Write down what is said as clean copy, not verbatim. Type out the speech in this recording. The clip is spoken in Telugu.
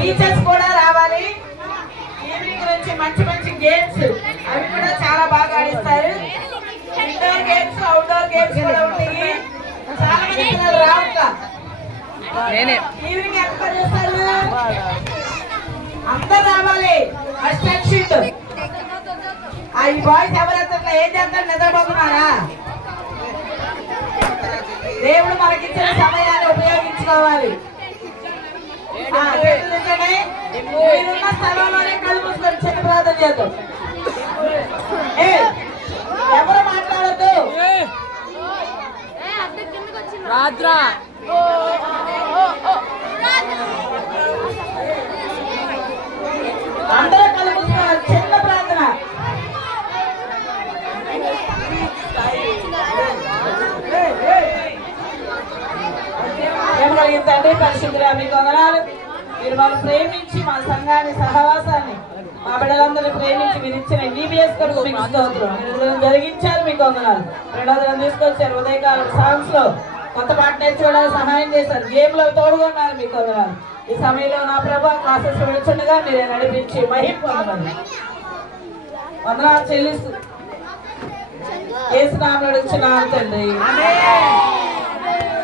టీచర్స్ కూడా రావాలి. ఈవినింగ్ నుంచి మంచి మంచి గేమ్స్ అవి కూడా చాలా బాగా ఆడిస్తారు. ఇండోర్ గేమ్స్ అవుట్డోర్ గేమ్స్ కూడా ఉంటాయి. చాలా మంది పిల్లలు రావుగా ఈవినింగ్ ఎంత చేస్తారు, అందరు రావాలి. షీట్ ఈ బాయ్స్ ఎవరెత్తా ఏం చేస్తారు, నిద్రపోతున్నారా? దేవుడు మనకిచ్చిన సమయాన్ని ఉపయోగించుకోవాలి. మీరున్న స్థలంలోనే కళ్ళు మూసుకొని చిన్న ప్రార్థన చేద్దాం. ఎవరు మాట్లాడద్దు. అందరూ కళ్ళు మూసుకోవాలి. చిన్న ప్రార్థన. ఏమగలిగిన తండ్రి పరిశుద్ధుడా మీకు వందనాలు. మీరు వాళ్ళు ప్రేమించి మా సంఘాన్ని సహవాసాన్ని మా బిడ్డలందరినీ ప్రేమించి మీరు ఇచ్చిన ఈబీఎస్ కొరకు మీకు స్తోత్రం. మీరు జరిగించారు, మీకు వందనాలు. రెండోదరం తీసుకొచ్చారు. ఉదయకాలం సాంగ్స్ లో కొత్త పాట నేర్చుకోవడానికి సహాయం చేశారు. గేమ్ లో తోడుకున్నారు, మీకు వందనాలు. ఈ సమయంలో నా ప్రభా క్లాసెస్ విడుచుండగా మీరే నడిపించి మహిమ పొందమని వందనాలు చెల్లిస్తూ యేసు నామములో అడుగుచున్నాను తండ్రి.